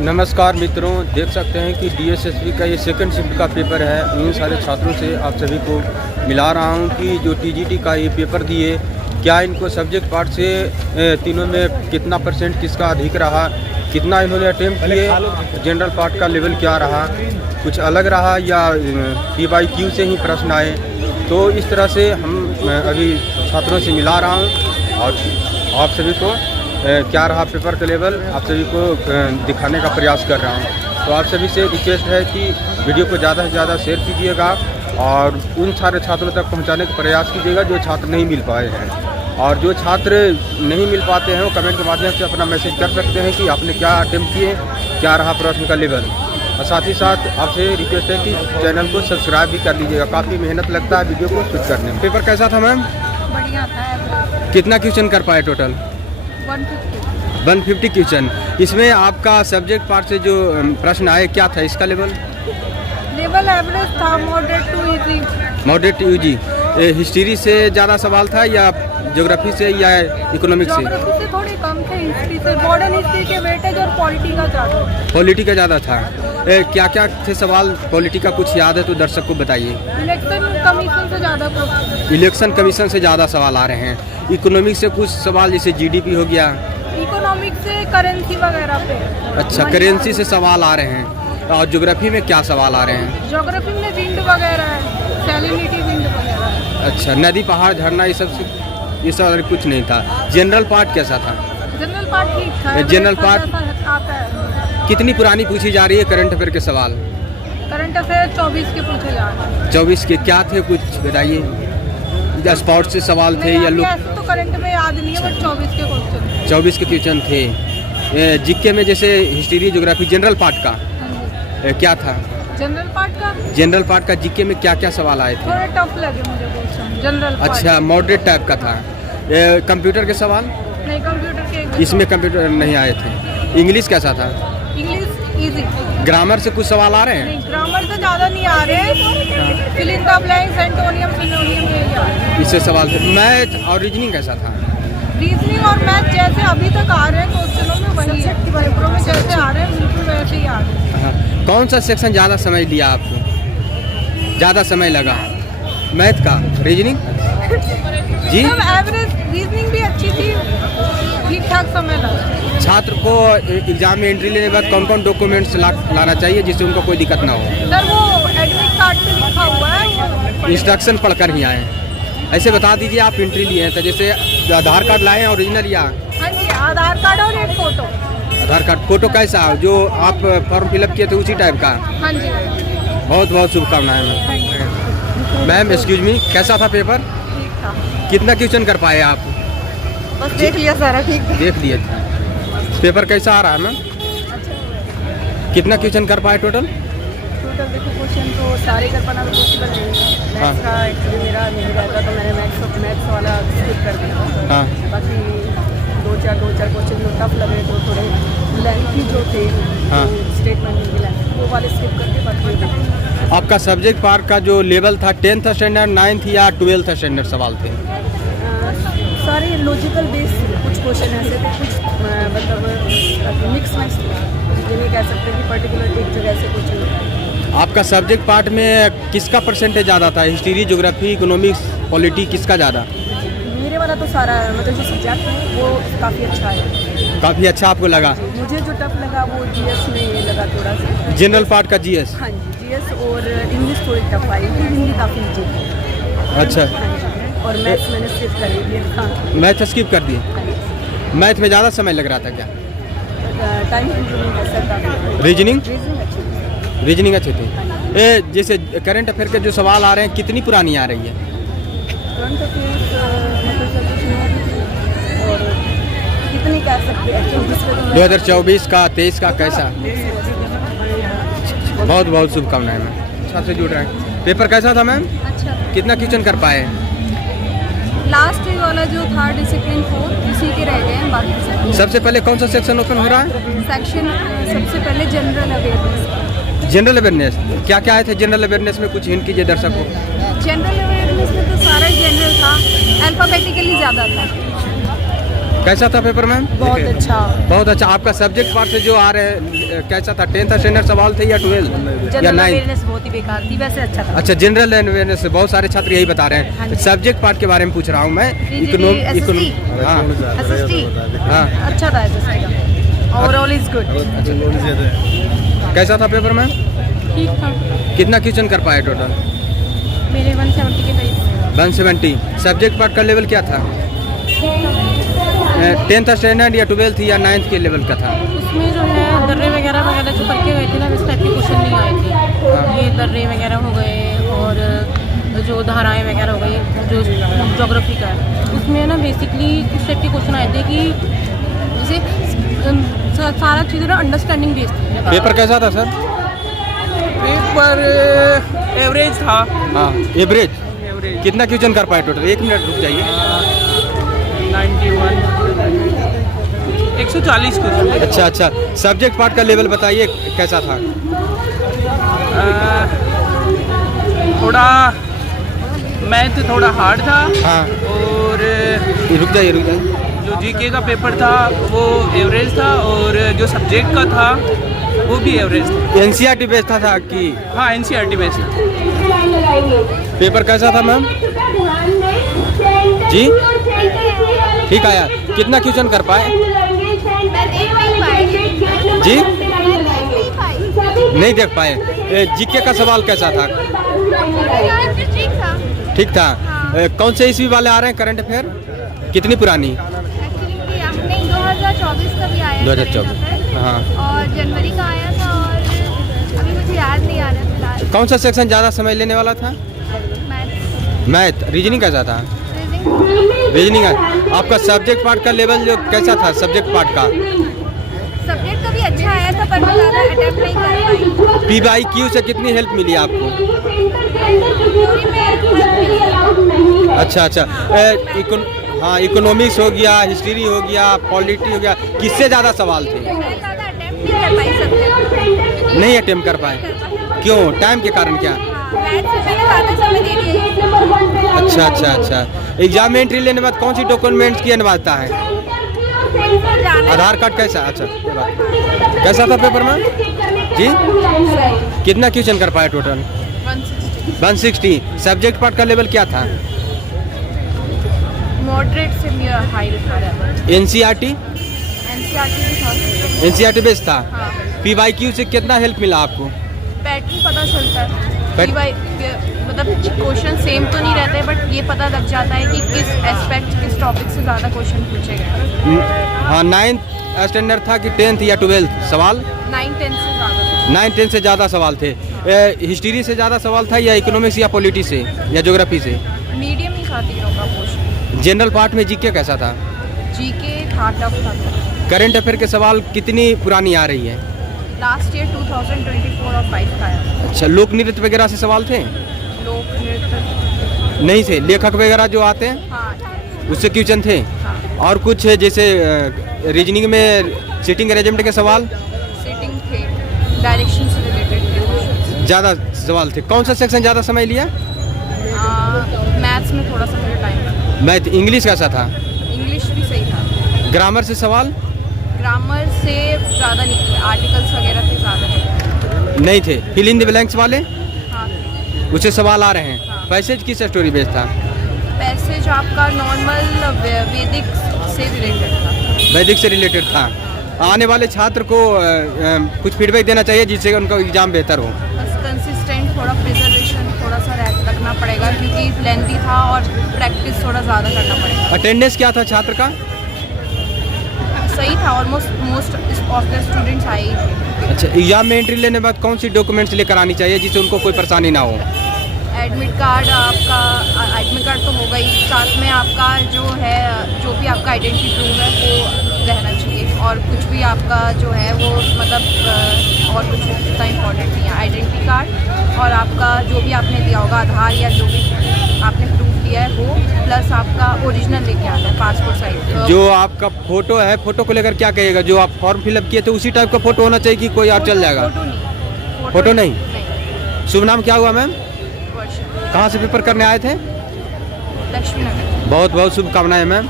नमस्कार मित्रों, देख सकते हैं कि डीएसएसबी का ये सेकंड शिफ्ट का पेपर है। इन सारे छात्रों से आप सभी को मिला रहा हूं कि जो टीजीटी का ये पेपर दिए, क्या इनको सब्जेक्ट पार्ट से तीनों में कितना % किसका अधिक रहा, कितना इन्होंने अटेम्प्ट किए, जनरल पार्ट का लेवल क्या रहा, कुछ अलग रहा या PYQ से ही प्रश्न आए। तो इस तरह से हम अभी छात्रों से मिला रहा हूँ और आप सभी को क्या रहा पेपर का लेवल आप सभी को दिखाने का प्रयास कर रहा हूँ। तो आप सभी से रिक्वेस्ट है कि वीडियो को ज़्यादा से ज़्यादा शेयर कीजिएगा और उन सारे छात्रों तक पहुँचाने का प्रयास कीजिएगा जो छात्र नहीं मिल पाए हैं। और जो छात्र नहीं मिल पाते हैं वो कमेंट के माध्यम से अपना मैसेज कर सकते हैं कि आपने क्या अटेम्प्ट किए, क्या रहा प्रश्न का लेवल। और साथ ही साथ आपसे रिक्वेस्ट है कि चैनल को सब्सक्राइब भी कर लीजिएगा, काफ़ी मेहनत लगता है वीडियो को शूट करने में। पेपर कैसा था मैम? बढ़िया था। कितना क्वेश्चन कर पाए टोटल? 150 क्वेश्चन। इसमें आपका सब्जेक्ट पार्ट से जो प्रश्न आए क्या था इसका लेवल? लेवल एवरेज था, moderate to easy. Moderate to easy. History से ज़्यादा सवाल था या ज्योग्राफी से या इकोनॉमिक्स से? ज्योग्राफी से थोड़ी कम थे, हिस्ट्री से। मॉडर्न हिस्ट्री के वेटेज और पॉलिटी का ज़्यादा। पॉलिटी का ज़्यादा था। क्या क्या थे सवाल? पॉलिटी का कुछ याद है तो दर्शक को बताइए। इलेक्शन कमीशन से ज़्यादा। इलेक्शन कमीशन से ज़्यादा सवाल आ रहे हैं। इकोनॉमिक्स से कुछ सवाल जैसे GDP हो गया। इकोनॉमिक्स से करेंसी वगैरह पे। अच्छा, करेंसी से सवाल आ रहे हैं। और ज्योग्राफी में क्या सवाल आ रहे हैं? ज्योग्राफी में विंड वगैरह है, सैलिनिटी विंड वगैरह। अच्छा, नदी पहाड़ झरना ये सब कुछ नहीं था। जनरल पार्ट कैसा था? जनरल पार्ट ठीक था। जनरल पार्ट आता है। कितनी पुरानी पूछी जा रही है करंट अफेयर के सवाल? करंट अफेयर 24 के पूछे जा रहे हैं। 24 के क्या थे कुछ बताइए। या स्पोर्ट्स से सवाल थे या लोग? ऐसे तो करंट में याद नहीं है, बट 24 के क्वेश्चन। 24 के क्वेश्चन थे। जीके में जैसे हिस्ट्री ज्योग्राफी जनरल पार्ट का क्या था? जनरल पार्ट का जीके में क्या क्या सवाल आए थे? थोड़े टफ लगे मुझे क्वेश्चन जनरल पार्ट। अच्छा, मॉडरेट टाइप का था। कंप्यूटर के सवाल? नहीं, कंप्यूटर के इसमें कंप्यूटर नहीं आए थे। इंग्लिश कैसा था? English easy. ग्रामर से कुछ सवाल आ रहे हैं? नहीं, ग्रामर से ज़्यादा नहीं आ रहे। Fill in the blanks, antonym, synonym यही आ रहे हैं। इससे सवाल थे। मैथ और रीजनिंग कैसा था? रीजनिंग और मैथ जैसे अभी तक आ रहे हैं क्वेश्चनों में वही है। पेपरों में जैसे आ रहे हैं बिल्कुल वैसे ही आ रहे हैं। कौन सा सेक्शन ज़्यादा समय लिया आपको? ज़्यादा समय लगा? मैथ का? रीजनिंग जी? सब एवरेज। रीजनिंग भी अच्छी थी, ठीक ठाक समय लगा। छात्र को एग्जाम में एंट्री लेने के बाद कौन कौन डॉक्यूमेंट्स लाना चाहिए जिससे उनको कोई दिक्कत ना हो? सर वो एडमिट कार्ड पे लिखा हुआ है, इंस्ट्रक्शन पढ़कर ही आए। ऐसे बता दीजिए आप एंट्री लिए हैं तो जैसे आधार कार्ड लाए हैं ओरिजिनल या? हाँ जी, आधार कार्ड और एक फोटो। आधार कार्ड फोटो कैसा जो आप फॉर्म फिलअप किए थे उसी टाइप का? हाँ जी। बहुत बहुत शुभकामनाएं मैम। मैम एक्सक्यूज मी, कैसा था पेपर? ठीक था। कितना क्वेश्चन कर पाए आप? बस देख लिया सारा, ठीक था। देख लिए थे। पेपर कैसा आ रहा है मैम? अच्छा। कितना क्वेश्चन कर पाए टोटल? टोटल देखो क्वेश्चन तो सारे कर पाना तो पॉसिबल नहीं है। मैथ्स का एक्चुअली मेरा नहीं रहता तो मैंने मैथ्स वाला स्किप कर दिया। हाँ। बाकी दो चार क्वेश्चन जो टफ लगे तो थोड़े लेंथी जो थे, हाँ। स्टेटमेंट वो वाले स्किप करके बाकी। आपका सब्जेक्ट पार्ट का जो लेवल था 10th स्टैंडर्ड, 9th या 12th स्टैंडर्ड सवाल थे? सारे लॉजिकल बेस कुछ क्वेश्चन ऐसे थे, कुछ मतलब मिक्स मैच थे। ये नहीं कह सकते कि पर्टिकुलर एक जगह से कुछ। आपका सब्जेक्ट पार्ट में किसका % ज़्यादा था? हिस्ट्री, ज्योग्राफी, इकोनॉमिक्स, पॉलिटी, किसका ज़्यादा? मेरे वाला तो सारा मतलब जो सब्जेक्ट है वो काफ़ी अच्छा है। काफ़ी अच्छा आपको लगा? मुझे जो टफ लगा वो GS में ये लगा थोड़ा सा। जनरल पार्ट का GS? हाँ जी, GS और इंग्लिश थोड़ी टफ आई थी, हिंदी काफ़ी नीचे थी। अच्छा। और मैथ्स मैंने स्किप कर दिया था। मैथ स्किप कर दिए? मैथ में ज़्यादा समय लग रहा था क्या? टाइम इम्प्रूवमेंट ऐसा। रीजनिंग? रीजनिंग अच्छी थी। हाँ जैसे करंट अफेयर के जो सवाल आ रहे हैं कितनी पुरानी आ रही है? करंट और कितनी कह सकते हैं? 2024 का, 23 का कैसा? बहुत बहुत शुभकामनाएं मैम। अच्छा से जुड़ रहे हैं। पेपर कैसा था मैम? अच्छा। कितना क्वेश्चन कर पाए? लास्ट वाला जो था डिसिप्लिन 4 इसी के रह गए हैं, बाकी सबसे पहले कौन सा सेक्शन ओपन हो रहा है? सेक्शन सबसे पहले जनरल अवेयरनेस। जनरल अवेयरनेस क्या क्या आए थे? जनरल अवेयरनेस में कुछ हिंट कीजिए दर्शकों को। जनरल अवेयरनेस में तो सारा जनरल था, अल्फाबेटिकली ज़्यादा था। कैसा था पेपर मैम? बहुत अच्छा। बहुत अच्छा। आपका सब्जेक्ट पार्ट से जो आ रहे हैं कैसा था? 10th स्टैंडर्ड सवाल थे या 12 या जनरल 9? अवेयरनेस बहुत ही बेकार थी, वैसे अच्छा था। अच्छा, जनरल अवेयरनेस से बहुत सारे छात्र यही बता रहे हाँ हैं। जी। सब्जेक्ट पार्ट के बारे में पूछ रहा हूँ मैं। SST? हाँ SST हाँ, अच्छा था, SST का ओवरऑल इज गुड। कैसा था पेपर मैम? ठीक था। कितना क्वेश्चन कर पाए टोटल? मेरे 170 के करीब। 170। सब्जेक्ट पार्ट का लेवल क्या था? 10th स्टैंडर्ड या 12th या 9th के लेवल का था? उसमें जो है दर्रे वगैरह जो करके गए थे ना, इस टाइप के क्वेश्चन नहीं आए थे। ये दर्रे वगैरह हो गए और जो धाराएं वगैरह हो गई, जो ज्योग्राफी का है उसमें ना बेसिकली इस टाइप के क्वेश्चन आए थे कि जैसे सारा चीज़ें ना अंडरस्टैंडिंग बेस्ड थी। पेपर कैसा था सर? पेपर एवरेज था। हाँ, एवरेज। कितना क्वेश्चन कर पाए टोटल? 1 मिनट रुक जाइए। 91 140 कुछ। अच्छा अच्छा। सब्जेक्ट पार्ट का लेवल बताइए कैसा था? थोड़ा मैथ थोड़ा हार्ड था। हाँ, और रुक जाइए रुक जाइए। जो जीके का पेपर था वो एवरेज था, और जो सब्जेक्ट का था वो भी एवरेज था। एनसीईआरटी बेस्ड था कि? हाँ, एनसीईआरटी बेस्ड था। पेपर कैसा था मैम जी? ठीक आया। कितना क्वेश्चन कर पाए जी? नहीं देख पाए। जीके का सवाल कैसा था? ठीक था। कौन से ईस्वी वाले आ रहे हैं करंट अफेयर? कितनी पुरानी? 2024 का भी आया 2024। हाँ। और जनवरी का आया था, और अभी मुझे याद नहीं आ रहा फिलहाल। कौन सा सेक्शन ज़्यादा समय लेने वाला था? मैथ। रीजनिंग कैसा था? रीजनिंग। आपका सब्जेक्ट पार्ट का लेवल जो कैसा था? सब्जेक्ट पार्ट का सब्जेक्ट का भी अच्छा आया था, पर मैं ज़्यादा अटेम्प्ट नहीं कर पाई। PYQ से कितनी हेल्प मिली आपको? थ्योरी में अच्छा अच्छा। हाँ, इकोनॉमिक्स हो गया, हिस्ट्री हो गया, पॉलिटी हो गया। किससे ज़्यादा सवाल थे? मैं ज़्यादा अटेम्प्ट नहीं कर पाई सब्जेक्ट। नहीं अटेम्प्ट कर पाए? क्यों? टाइम के कारण क्या? मैथ से मैंने ज़्यादा समय दे दिया। अच्छा अच्छा अच्छा। एग्जाम में एंट्री लेने के बाद कौन सी डॉक्यूमेंट्स की अनिवार्यता है? आधार कार्ड। कैसा? अच्छा, ये बात। कैसा था पेपर में जी? कितना क्वेश्चन कर पाए टोटल? 160। सब्जेक्ट पार्ट का लेवल क्या था? मॉडरेट से मेरा हाई रखा है। एनसीईआरटी? एनसीईआरटी भी था। एनसीईआरटी बेस्ड था। हाँ। PYQ से कितना हेल्प मिला आपको? पैटर्न पता चलता है। पैट- मतलब क्वेश्चन सेम तो नहीं रहते, बट ये पता लग जाता है कि किस एस्पेक्ट, किस टॉपिक से ज़्यादा क्वेश्चन पूछे गए। हाँ, 9th स्टैंडर्ड था कि 10th या 12th सवाल? 9-10 से ज़्यादा। 9-10 से ज़्यादा सवाल थे। हिस्ट्री से ज़्यादा सवाल था या इकोनॉमिक्स या पॉलिटी से या ज्योग्राफी से? मीडियम ही था तीनों का क्वेश्चन। जनरल पार्ट में जीके कैसा था? जीके था, टफ था। करंट अफेयर के सवाल कितनी पुरानी आ रही है? लास्ट ईयर 2024 और 5 का आया। अच्छा, लोक नृत्य वगैरह से सवाल थे? लोक नृत्य नहीं थे। लेखक वगैरह जो आते हैं हाँ। उससे क्वेश्चन थे? हाँ। और कुछ जैसे रीजनिंग में सिटिंग अरेंजमेंट के सवाल सिटिंग थे, डायरेक्शन से रिलेटेड थे। ज़्यादा सवाल थे। कौन सा सेक्शन ज़्यादा समय लिया? मैथ्स में थोड़ा सा मेरा टाइम लगा। मैथ। इंग्लिश कैसा था? इंग्लिश भी सही था। ग्रामर से सवाल? ग्रामर से ज़्यादा नहीं थे, आर्टिकल्स वगैरह थे ज़्यादा। नहीं थे। फिल इन द ब्लैंक्स वाले हाँ। उससे सवाल आ रहे हैं। हाँ। पैसेज किस स्टोरी बेस्ड था? पैसेज आपका नॉर्मल वैदिक से रिलेटेड था। वैदिक से रिलेटेड था। आने वाले छात्र को कुछ फीडबैक देना चाहिए जिससे उनका एग्जाम बेहतर हो। बस कंसिस्टेंट, थोड़ा प्रिजर्वेशन थोड़ा सा रखना पड़ेगा, क्योंकि लेंथी था और प्रैक्टिस थोड़ा ज़्यादा करना पड़ेगा। अटेंडेंस क्या था छात्र का? सही था, almost most of the students आए ही थे। अच्छा, एग्जाम में एंट्री लेने के बाद कौन सी डॉक्यूमेंट्स लेकर आनी चाहिए जिससे उनको कोई परेशानी ना हो? एडमिट कार्ड आपका, एडमिट कार्ड तो होगा ही, साथ में आपका जो है, जो भी आपका आइडेंटिटी प्रूफ है वो रहना चाहिए, और कुछ भी आपका जो है वो मतलब और कुछ इतना इम्पोर्टेंट नहीं है। आइडेंटिटी कार्ड और आपका जो भी आपने दिया होगा, आधार या जो भी आपने प्रूफ दिया है वो, प्लस आपका ओरिजिनल लेके आना है, पासपोर्ट साइज। जो आपका फोटो है, फोटो को लेकर क्या कहिएगा? जो आप फॉर्म फिलअप किए थे उसी टाइप का फोटो होना चाहिए कि कोई और चल जाएगा? फोटो नहीं। फोटो नहीं? नहीं। शुभ नाम क्या हुआ मैम? वर्षा। कहाँ से पेपर करने आए थे? लक्ष्मी नगर। बहुत बहुत शुभकामनाएं मैम।